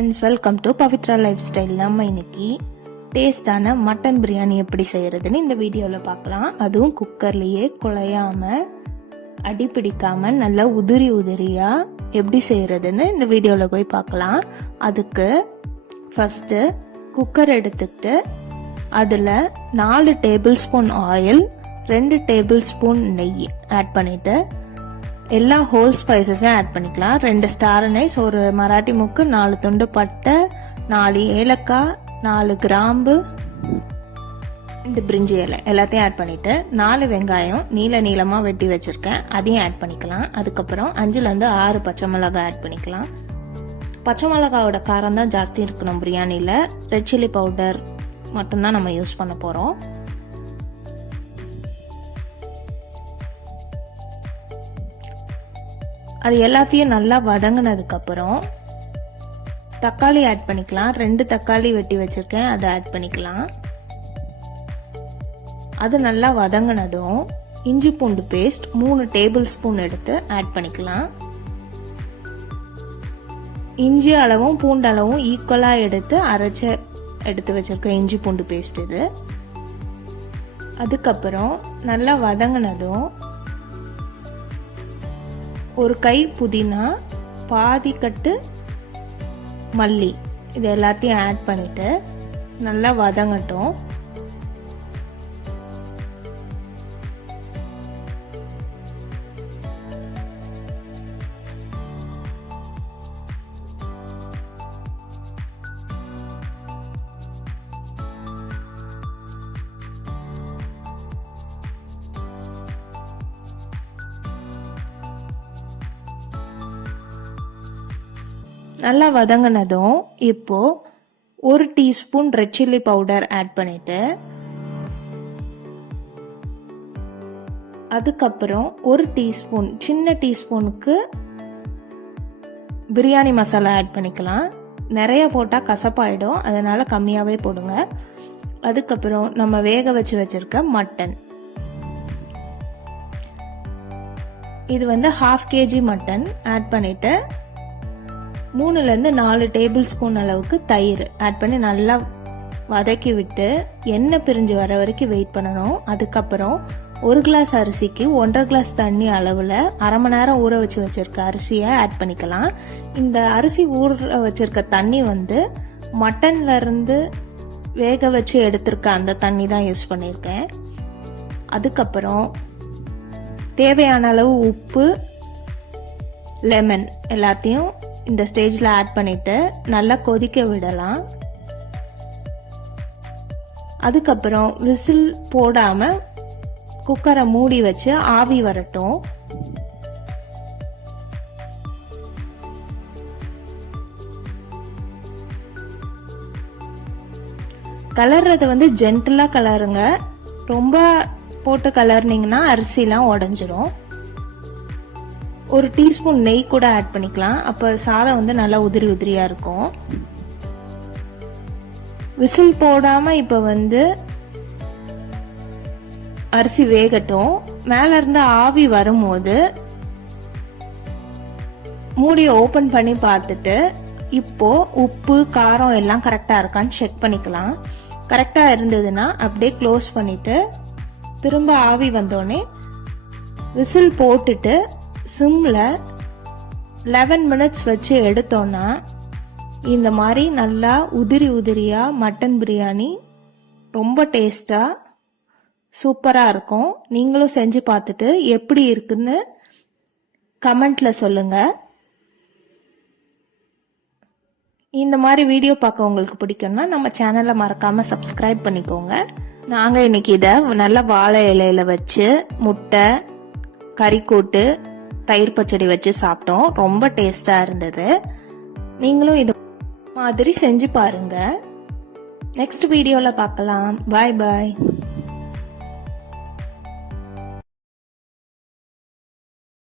Friends, welcome to Pavithra life style. நம்ம இன்னைக்கு டேஸ்டான மட்டன் பிரியாணி எப்படி செய்யறதுன்னு இந்த வீடியோவில் பார்க்கலாம். அதுவும் குக்கர்லேயே குழையாமல் அடி பிடிக்காமல் நல்லா உதிரி உதிரியாக எப்படி செய்யறதுன்னு இந்த வீடியோவில் போய் பார்க்கலாம். அதுக்கு ஃபஸ்ட்டு குக்கர் எடுத்துக்கிட்டு அதில் 4 table spoon oil, 2 table spoon நெய் ஆட் பண்ணிவிட்டு எல்லா ஹோல் ஸ்பைசஸும் ஆட் பண்ணிக்கலாம். 2 ஸ்டார் அனைஸ், ஒரு மராட்டி முக்கு, 4 துண்டு பட்டை, 4 ஏலக்காய், 4 கிராம்பு, 2 பிரிஞ்சி இலை எல்லாத்தையும் ஆட் பண்ணிட்டு 4 வெங்காயம் நீளமாக வெட்டி வச்சிருக்கேன், அதையும் ஆட் பண்ணிக்கலாம். அதுக்கப்புறம் 5லேருந்து 6 பச்சை மிளகாய் ஆட் பண்ணிக்கலாம். பச்சை மிளகாவோட காரம் தான் ஜாஸ்தி இருக்கணும் பிரியாணியில். ரெட் சில்லி பவுடர் மட்டும்தான் நம்ம யூஸ் பண்ண போகிறோம். அது எல்லாத்தையும் நல்லா வதங்கினதுக்கப்புறம் தக்காளி ஆட் பண்ணிக்கலாம். 2 தக்காளி வெட்டி வச்சிருக்கேன், அதை ஆட் பண்ணிக்கலாம். அது நல்லா வதங்கினதும் இஞ்சி பூண்டு பேஸ்ட் 3 டேபிள் ஸ்பூன் எடுத்து ஆட் பண்ணிக்கலாம். இஞ்சி அளவும் பூண்டு அளவும் ஈக்குவலாக எடுத்து அரைச்சி எடுத்து வச்சிருக்கேன் இஞ்சி பூண்டு பேஸ்ட் இது. அதுக்கப்புறம் நல்லா வதங்கினதும் ஒரு கை புதினா, பாதி கட்டு மல்லி, இது எல்லாத்தையும் ஆட் பண்ணிட்டு நல்லா வதங்கட்டும். நல்லா வதங்கினதும் இப்போ 1 teaspoon red chilli powder add பண்ணிட்டு அதுக்கப்புறம் 1 டீஸ்பூன், சின்ன டீஸ்பூனுக்கு பிரியாணி மசாலா ஆட் பண்ணிக்கலாம். நிறைய போட்டால் கசப்பாயிடும், அதனால கம்மியாகவே போடுங்க. அதுக்கப்புறம் நம்ம வேக வச்சிருக்க மட்டன், இது வந்து 1/2 kg மட்டன் ஆட் பண்ணிட்டு 3லேருந்து 4 டேபிள் ஸ்பூன் அளவுக்கு தயிர் ஆட் பண்ணி நல்லா வதக்கி விட்டு எண்ணெய் பிரிஞ்சு வர வரைக்கும் வெயிட் பண்ணணும். அதுக்கப்புறம் 1 கிளாஸ் அரிசிக்கு 1.5 கிளாஸ் தண்ணி அளவில் 1/2 மணி நேரம் ஊற வச்சிருக்க அரிசியை ஆட் பண்ணிக்கலாம். இந்த அரிசி ஊற வச்சிருக்க தண்ணி வந்து மட்டன்ல இருந்து வேக வச்சு எடுத்திருக்க அந்த தண்ணி தான் யூஸ் பண்ணியிருக்கேன். அதுக்கப்புறம் தேவையான அளவு உப்பு, லெமன் எல்லாத்தையும் இந்த ஸ்டேஜில் ஆட் பண்ணிட்டு நல்லா கொதிக்க விடலாம். அதுக்கப்புறம் விசில் போடாம குக்கரை மூடி வச்சு ஆவி வரட்டும். கலர்றது வந்து ஜென்டிலா கலருங்க, ரொம்ப போட்டு கலர்னிங்கன்னா அரிசிலாம் உடஞ்சிரும். 1 டீஸ்பூன் நெய் கூட ஆட் பண்ணிக்கலாம், அப்போ சாதம் வந்து நல்லா உதிரி உதிரியா இருக்கும். விசில் போடாம இப்போ வந்து அரிசி வேகட்டும். மேல இருந்து ஆவி வரும்போது மூடியை ஓபன் பண்ணி பார்த்துட்டு இப்போ உப்பு காரம் எல்லாம் கரெக்டா இருக்கான்னு செக் பண்ணிக்கலாம். கரெக்டா இருந்ததுன்னா அப்படியே க்ளோஸ் பண்ணிட்டு திரும்ப ஆவி வந்தோடனே விசில் போட்டுட்டு சிம்ல 11 மினிட்ஸ் வச்சு எடுத்தோன்னா இந்த மாதிரி நல்லா உதிரி உதிரியா மட்டன் பிரியாணி ரொம்ப டேஸ்டா சூப்பரா இருக்கும். நீங்களும் செஞ்சு பார்த்துட்டு எப்படி இருக்குன்னு கமெண்ட்ல சொல்லுங்க. இந்த மாதிரி வீடியோ பார்க்க உங்களுக்கு பிடிக்கும்னா நம்ம சேனலை மறக்காம சப்ஸ்கிரைப் பண்ணிக்கோங்க. நாங்க இன்னைக்கு இதை நல்லா வாழை இலையில வச்சு முட்டை, கறிக்கூட்டு, தயிர் பச்சடி வச்சு சாப்பிட்டோம். ரொம்ப டேஸ்டா இருந்தது. நீங்களும் இது மாதிரி செஞ்சு பாருங்க. நெக்ஸ்ட் வீடியோல பார்க்கலாம். பாய் பாய்.